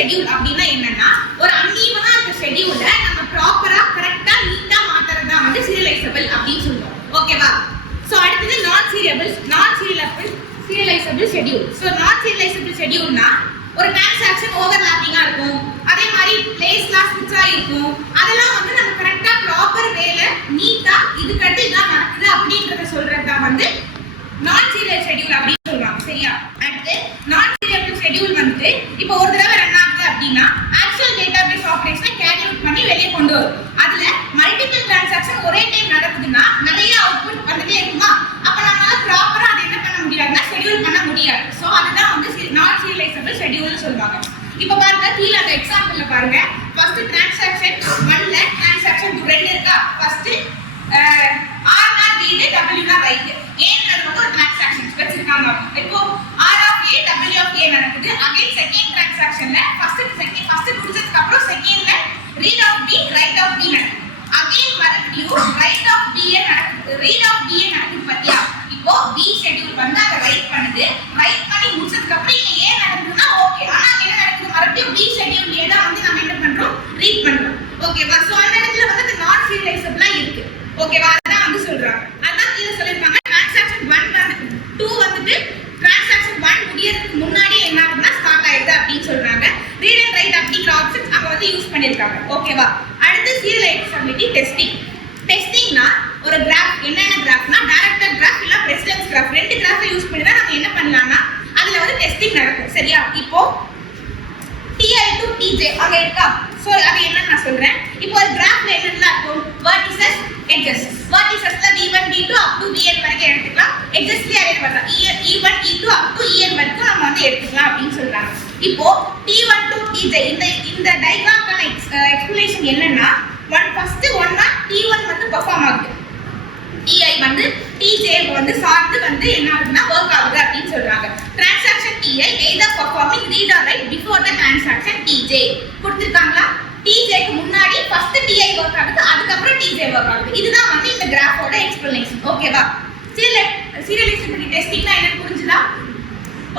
Schedule அப்படின்னா என்னன்னா ஒரு அன்ஈவனா இருக்க ஷெட்யூல நம்ம ப்ராப்பரா கரெக்டா நீட்டா மாத்துறது தான் வந்து சீரியலைசபிள் அப்படின்னு சொல்லுவோம். ஓகேவா? சோ அடுத்தது சீரியலைசபிள் ஷெட்யூல். சோ நான் சீரியலைசபிள் ஷெட்யூல்னா ஒரு டிரான்சாக்ஷன் ஓவர்லாப்பிங்கா இருக்கும், அதே மாதிரி பிளேஸ்லாம் ஸ்விட்சா இருக்கும், அதெல்லாம் வந்து நம்ம கரெக்டா ப்ராப்பர் வேல நீட்டா இதுக்கடுத்து இதான் நடக்குது அப்படின்றத சொல்றது தான் வந்து நான் சீரியல் ஷெட்யூல் அப்படின்னு சொல்றாங்க. சரியா? அடுத்து நான் சீரியல் ஷெட்யூல் வந்து இப்போ ஒரு தடவை ரன் ஆகுது அப்படின்னா ஆக்சுவல் டேட்டாபேஸ் ஆபரேஷனை கேரி அவுட் பண்ணி வெளியே கொண்டு வரும். அதுல மல்டிபிள் டிரான்சாக்ஷன் ஒரே டைம் நடக்குதுன்னா நிறைய அவுட்புட் வந்துட்டே இருக்குமா, அப்ப நம்மளால ப்ராப்பரா அதை என்ன பண்ண முடியாதுன்னா ஷெட்யூல் பண்ண முடியாது. சோ அதுதான் வந்து நான் சீரியலைசபிள் ஷெட்யூல்னு சொல்லுவாங்க. இப்போ பாருங்க, கீழ அந்த எக்ஸாம்பிள்ல பாருங்க, ஃபர்ஸ்ட் டிரான்சாக்ஷன் 1ல டிரான்சாக்ஷன் 2 ரெண்டு இருக்கா. ஃபர்ஸ்ட் R னா read, W னா write. ஏன்றது வந்து ஒரு டிரான்சாக்ஷன் வச்சிருக்காங்க. இப்போ R of A, W of A நடக்குது. அகைன் செகண்ட் டிரான்சாக்ஷன்ல ஃபர்ஸ்ட் முடிச்சதுக்கு அப்புறம் செகண்ட்ல read of B, write of B நடக்குது. அகைன் மறுபடியும் write of B நடக்குது. read of B நடக்குது பாத்தியா? இப்போ B ஷெட்யூல் வந்து அதை ரைட் பண்ணுது. ரைட் பண்ணி முடிச்சதுக்கு அப்புறம் இங்க A நடக்குதுன்னா ஓகே. ஆனா என்ன நடக்குது, மறுபடியும் B ஷெட்யூல்லே தான் வந்து நம்ம என்ன பண்றோம், ரீட் பண்றோம். ஓகேவா? சோ அந்த இடத்துல வந்து அது நான் சீரியலைசபிளா இருக்கு. ஓகேவா? அதான் வந்து சொல்றாங்க. அதான் கீழ சொல்லிருப்பாங்க டிரான்சாக்ஷன் 2 வந்துட்டு டிரான்சாக்ஷன் 1 முடியறதுக்கு முன்னாடி என்ன ஆகுதுன்னா ஸ்டார்ட் ஆயிடுது அப்படின்னு சொல்றாங்க. ரீட் அண்ட் ரைட் அப்படிங்கிற ஆப்ஷன் அங்க வந்து யூஸ் பண்ணிருக்காங்க. ஓகேவா? அடுத்து சீரியலைசபிலிட்டி டெஸ்டிங். டெஸ்டிங்னா ஒரு கிராஃப், என்னென்ன கிராஃப்னா டைரக்டட் கிராஃப் இல்ல பிரசிடென்ஸ் கிராஃப், ரெண்டு கிராஃபை யூஸ் பண்ணி தான் நம்ம என்ன பண்ணலாம்னா அதுல வந்து டெஸ்டிங் நடக்கும். சரியா? இப்போ Ti to Tj அங்க இருக்கா. சோ அது என்னன்னு நான் சொல்றேன். இப்போ ஒரு கிராஃப்ல என்னெல்லாம் இருக்கும், வெர்டிசஸ், எட்ஜஸ். வெர்டிசஸ்ல v1 v2 up to vn வரைக்கும் எடுத்துக்கலாம். எட்ஜஸ்ல அதே மாதிரி e1 e2 up to en வரைக்கும் நம்ம வந்து எடுத்துக்கலாம் அப்படின்னு சொல்றாங்க. இப்போ t1 to tj இந்த டயகிராம்க்கான எக்ஸ்பிளனேஷன் என்னன்னா ஃபர்ஸ்ட் ஒன்னா t1 வந்து பெர்ஃபார்ம் ஆகுது, ti வந்து tj வந்து சார்ந்து வந்து என்ன ஆகுதுன்னா வர்க் ஆகுது அப்படின்னு சொல்றாங்க. Transaction ti either performing read or write before the transaction tj கொடுத்திருக்காங்களா. tj க்கு முன்னாடி ஃபர்ஸ்ட் ti வர்க் ஆகுது, அதுக்கு அப்புறம் tj வர்க் ஆகுது. இதுதான் வந்து இந்த கிராஃபோட எக்ஸ்பிளனேஷன். ஓகேவா? சீரியலைசபிலிட்டி டெஸ்டிங்னா என்ன புரிஞ்சுதா?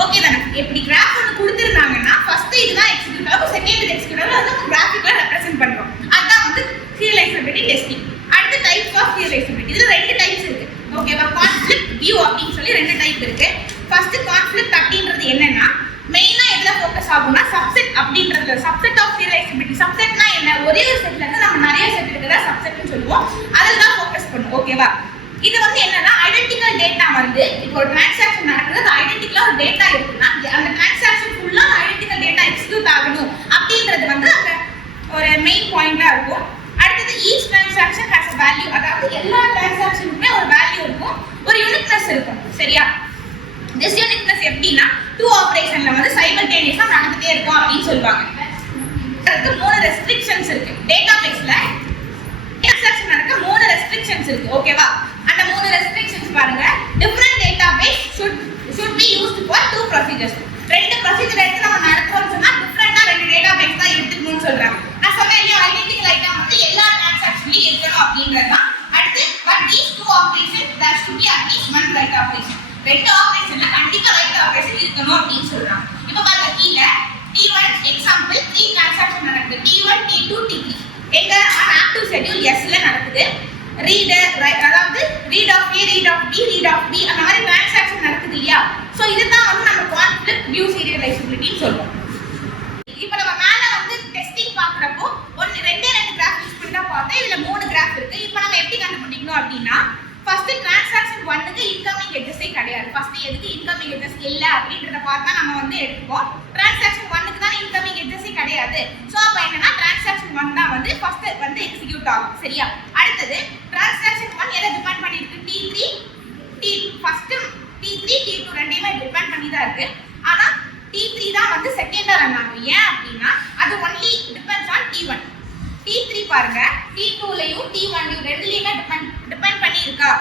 ஓகே தானே? எப்படி கிராஃப் வந்து கொடுத்திருந்தாங்கன்னா ஃபர்ஸ்ட் இதுதான் எக்ஸிக்யூட் ஆகும், செகண்ட் இது எக்ஸிக்யூட் ஆகும், அதை கிராஃபிக்கலா ரெப்ரசன்ட் பண்றோம். அதான் வந்து சீரியலைசபிலிட்டி டெஸ்டிங். அடுத்து டைப்ஸ் ஆஃப் சீரியலைசபிலிட்டி. இதுல ரெண்டு டைப்ஸ் இருக்கு. ஓகேவா? கான்ஃப்ளிக்ட், வியூ அப்படின்னு சொல்லி ரெண்டு டைப் இருக்கு. ஃபர்ஸ்ட் கான்ஃப்ளிக்ட் அப்படின்றது என்னன்னா மெயினா எதுல ஃபோக்கஸ் ஆகும்னா சப்செட் அப்படின்றது. Subset of சீரியலைசபிலிட்டி. சப்செட்னா என்ன, ஒரே ஒரு செட்ல இருந்து நம்ம நிறைய செட் இருக்கதா சப்செட்னு சொல்லுவோம். அதில் தான் ஃபோக்கஸ் பண்ணுவோம். ஓகேவா? இது வந்து என்னன்னா ஐடென்டிக்கல் டேட்டா வந்து இப்போ ஒரு டிரான்சாக்ஷன் நடக்குது, அது ஐடென்டிக்கலா ஒரு டேட்டா இருக்குன்னா அந்த டிரான்சாக்ஷன் ஃபுல்லா ஐடென்டிக்கல் டேட்டா எக்ஸிக்யூட் ஆகணும் அப்படின்றது வந்து அங்க ஒரு மெயின் பாயிண்டா இருக்கும். அடுத்தது each transaction has a value, அதாவது எல்லா டிரான்சாக்ஷனுக்குமே ஒரு வேல்யூ இருக்கும், ஒரு யூனிக்னஸ் இருக்கும். சரியா? திஸ் யூனிக்னஸ் எப்படின்னா டூ ஆபரேஷன்ல வந்து சைமல்டேனியஸா நடந்துட்டே இருக்கும் அப்படின்னு சொல்லுவாங்க. அதுக்கு 3 ரெஸ்ட்ரிக்ஷன்ஸ் இருக்கு. டேட்டாபேஸ்ல டிரான்சாக்ஷன் நடக்க 3 ரெஸ்ட்ரிக்ஷன்ஸ் இருக்கு. ஓகேவா? அந்த 3 ரெஸ்ட்ரிக்ஷன்ஸ் பாருங்க. Different database should be used for 2 procedures. ரெண்டு ப்ரொசீஜர் எடுத்து நம்ம நடத்துறோம்னு சொன்னா டிஃபரண்டா ரெண்டு டேட்டாபேஸ் தான் எடுத்துக்கணும்னு சொல்றாங்க. நான் சொன்னேன் இல்லையா, ஐடென்டிக்கல் ஐட்டம் வந்து எல்லா டிரான்சாக்ஷன்லயும் இருக்கணும் அப்படின்றதுதான். அடுத்து but these 2 operations there should be at least one write operation. ரெண்டு ஆபரேஷன்ல கண்டிப்பா ரைட் ஆபரேஷன் இருக்கணும் அப்படின்னு சொல்றாங்க. இப்போ பாருங்க, கீழ t1 எக்ஸாம்பிள் 3 டிரான்சாக்ஷன் நடக்குது. t1 t2 t3 எங்க ஆக்டிவ் ஷெட்யூல் s ல நடக்குது. ரீட் அதாவது read of a, read of b, read of b அந்த மாதிரி டிரான்சாக்ஷன் நடக்குது இல்லையா. சோ இதுதான் வந்து நம்ம கான்ஃப்ளிக்ட் வியூ சீரியலைசபிலிட்டின்னு சொல்றோம். இப்போ நம்ம மேல வந்து டெஸ்டிங் பார்க்கறப்போ ரெண்டு கிராஃப் யூஸ் பண்ணி தான் பார்த்தோம். இதுல 3 கிராஃப் இருக்கு. இப்போ நம்ம எப்படி கண்டுபிடிக்கணும் அப்படின்னா ஃபர்ஸ்ட் டிரான்சாக்ஷன் 1க்கு இன்கமிங் எட்ஜஸே கிடையாது. ஃபர்ஸ்ட் எதுக்கு இன்கமிங் எட்ஜஸ் இல்ல அப்படின்றத பார்த்தா நம்ம வந்து எடுத்துப்போம். டிரான்சாக்ஷன் 1க்கு தான் இன்கமிங் எட்ஜஸே கிடையாது. சோ அப்ப என்னன்னா டிரான்சாக்ஷன் 1 தான் வந்து ஃபர்ஸ்ட் வந்து எக்ஸிக்யூட் ஆகும். சரியா? அடுத்தது டிரான்சாக்ஷன் 1 எதை டிபெண்ட் பண்ணிருக்கு, t3 ஃபர்ஸ்ட் t3 t2 ரெண்டையுமே டிபெண்ட் பண்ணி தான் இருக்கு. ஆனா t3 தான் வந்து செகண்டா ரன் ஆகும். ஏன் அப்படின்னா அது only depends on t1. t3 பாருங்க, t2லயும் t1லயும் ரெண்டுலயுமே டிபெண்ட் பண்ணி இருக்கா.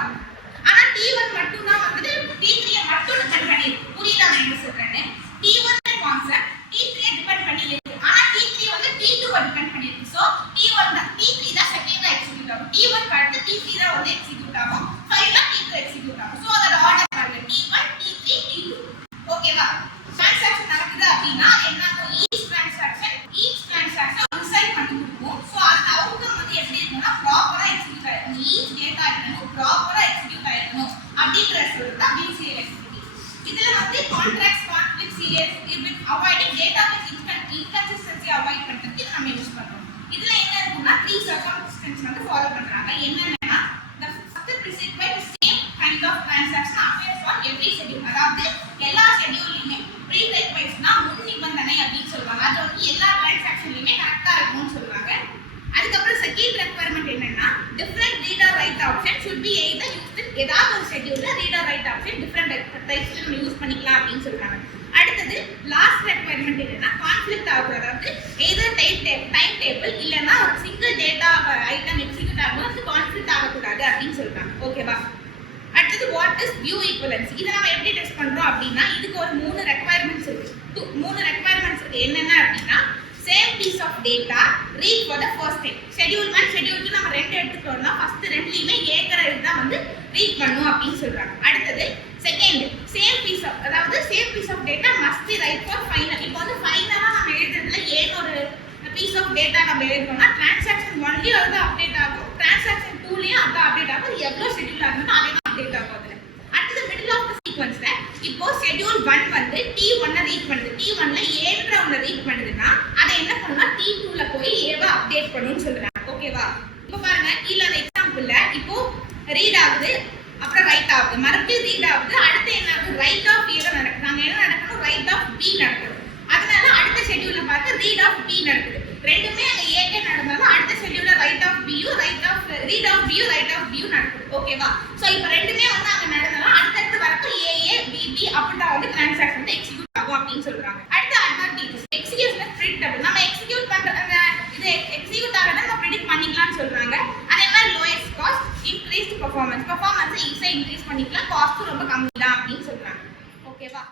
ஆனா t1 மட்டும் தான் வந்து t3 மட்டும் டிபெண்ட் பண்ணி இருக்கு. புரியுதா நான் என்ன சொல்றேன்னு? t1 கான்செப்ட் t3 டிபெண்ட் பண்ணி இருக்கு. ஆனா t3 வந்து t2 டிபெண்ட் பண்ணி இருக்கு. சோ t1 தான் t3 தான் செகண்டா எக்ஸிக்யூட் ஆகும். t1 அடுத்து t3 தான் வந்து எக்ஸிக்யூட் ஆகும். ஃபைனலா t2 எக்ஸிக்யூட் ஆகும். சோ அதோட ஆர்டர் பாருங்க, t1 t3 t2. ஓகேவா? டிரான்சாக்ஷன் நடக்குது அப்படின்னா என்ன ஆகும், ஈச் டிரான்சாக்ஷன் ஈச் டேட்டா என்னன்னு ப்ராப்பரா எக்ஸிக்யூட் ஆயிருக்கணும் அப்படிங்கற சொல்றது தான் வியூ சீரியலைசபிலிட்டி. இதுல வந்து contracts conflict serious with avoiding database inconsistency avoid பண்றதுக்கு இத நம்ம யூஸ் பண்றோம். இதுல என்ன இருக்குன்னா 3 சர்க்கம்ஸ்டன்ஸ் வந்து ஃபாலோ பண்றாங்க. என்னன்னா the first prescribed the same kind of transaction appears on every schedule. அதாவது எல்லா ஷெட்யூல்லையுமே ப்ரீரெக்வைஸ்னா முன் நிபந்தனை அப்படின்னு சொல்றாங்க. அது வந்து எல்லா டிரான்சாக்ஷன்லயுமே கரெக்டா இருக்கும்னு சொல்றாங்க. அதுக்கப்புறம் செகண்ட் ரெக்வயர்மெண்ட் என்னன்னா different read or write option should be either used ஏதாவது ஒரு ஷெட்யூல்ல read or write option different டைப்ஸ்ல நம்ம யூஸ் பண்ணிக்கலாம் அப்படின்னு சொல்றாங்க. அடுத்தது லாஸ்ட் ரெக்வயர்மெண்ட் என்னன்னா கான்ஃப்ளிக்ட் ஆகுது. அதாவது எய்தர் டைம் டேபிள் இல்லனா ஒரு சிங்கிள் டேட்டா ஐட்டம் எக்ஸிக்யூட் ஆகும்போது கான்ஃப்ளிக்ட் ஆகக்கூடாது அப்படின்னு சொல்றாங்க. ஓகேவா? அடுத்தது வாட் இஸ் வியூ ஈக்குவலன்சி. இத நம்ம எப்படி டெஸ்ட் பண்றோம் அப்படின்னா இதுக்கு ஒரு 3 ரெக்வயர்மெண்ட்ஸ் இருக்கு. 3 ரெக்வயர்மெண்ட்ஸ் இருக்கு. என்னென்ன அப்படின்னா same piece of data read for the first time. Schedule 1 schedule 2 நம்ம ரெண்டு எடுத்துட்டோம்னா ஃபர்ஸ்ட் ரெண்டுலயுமே ஏக்கற இதுதான் வந்து ரீட் பண்ணும் அப்படின்னு சொல்றாங்க. அடுத்தது செகண்ட் சேம் பீஸ் ஆஃப் அதாவது same piece of data must be write for final. இப்போ வந்து ஃபைனலா நம்ம எழுதுறதுல ஏன் ஒரு பீஸ் ஆஃப் டேட்டா நம்ம எழுதுறோம்னா டிரான்சாக்ஷன் 1லயும் அது அப்டேட் ஆகும், டிரான்சாக்ஷன் 2லயும் அது அப்டேட் ஆகும். எவ்வளவு ஷெட்யூல் ஆகுதுன்னா அதே அப்டேட் ஆகும் அதுல. அடுத்து மிடில் ஆஃப் தி சீக்வென்ஸ்ல இப்போ ஷெட்யூல் 1 வந்து T1 ரீட் பண்ணுது. T1ல ஏன்ற ஒண்ண ரீட் பண்ணுதுன்னா அதை என்ன பண்ணும்னா T2ல போய் ஏவ அப்டேட் பண்ணும்னு சொல்றாங்க. ஓகேவா? இப்போ பாருங்க கீழ அந்த எக்ஸாம்பிள்ல இப்போ ரீட் ஆகுது அப்புறம் ரைட் ஆகுது, மறுபடியும் ரீட் ஆகுது, அடுத்து என்ன ஆகுது ரைட் ஆஃப் ஏ நடக்குது. நாங்க என்ன நடக்கணும் ரைட் ஆஃப் பி நடக்குது. அதனால அடுத்த ஷெட்யூல்ல பார்த்து ரீட் ஆஃப் பி நடக்குது. ரெண்டுமே அங்க ஏகே நடந்தாலும் அடுத்த ஷெட்யூல்ல ரைட் ஆஃப் பியும் ரீட் ஆஃப் பியும் நடக்குது. ஓகேவா? சோ இப்போ ரெண்டுமே வந்து அங்க நடந்தாலும் அடுத்து வரப்போ ஏஏ பிபி அப்படிதான் வந்து டிரான்சாக்ஷன் வந்து எக்ஸிக்யூட் ஆகும் அப்படின்னு சொல்றாங்க. அடுத்து அட்வான்டேஜஸ் எக்ஸிகியூஷன் பிரெடிக்டபிள். நம்ம எக்ஸிக்யூட் பண்ற இது எக்ஸிக்யூட் ஆகறத நம்ம பிரெடிக்ட் பண்ணிக்கலாம்னு சொல்றாங்க. அதே மாதிரி லோயஸ்ட் காஸ்ட் இன்க்ரீஸ்ட் பெர்ஃபார்மன்ஸ் ஈஸியா இன்க்ரீஸ் பண்ணிக்கலாம், காஸ்ட் ரொம்ப கம்மி தான் அப்படின்னு சொல்றாங்க. ஓகேவா?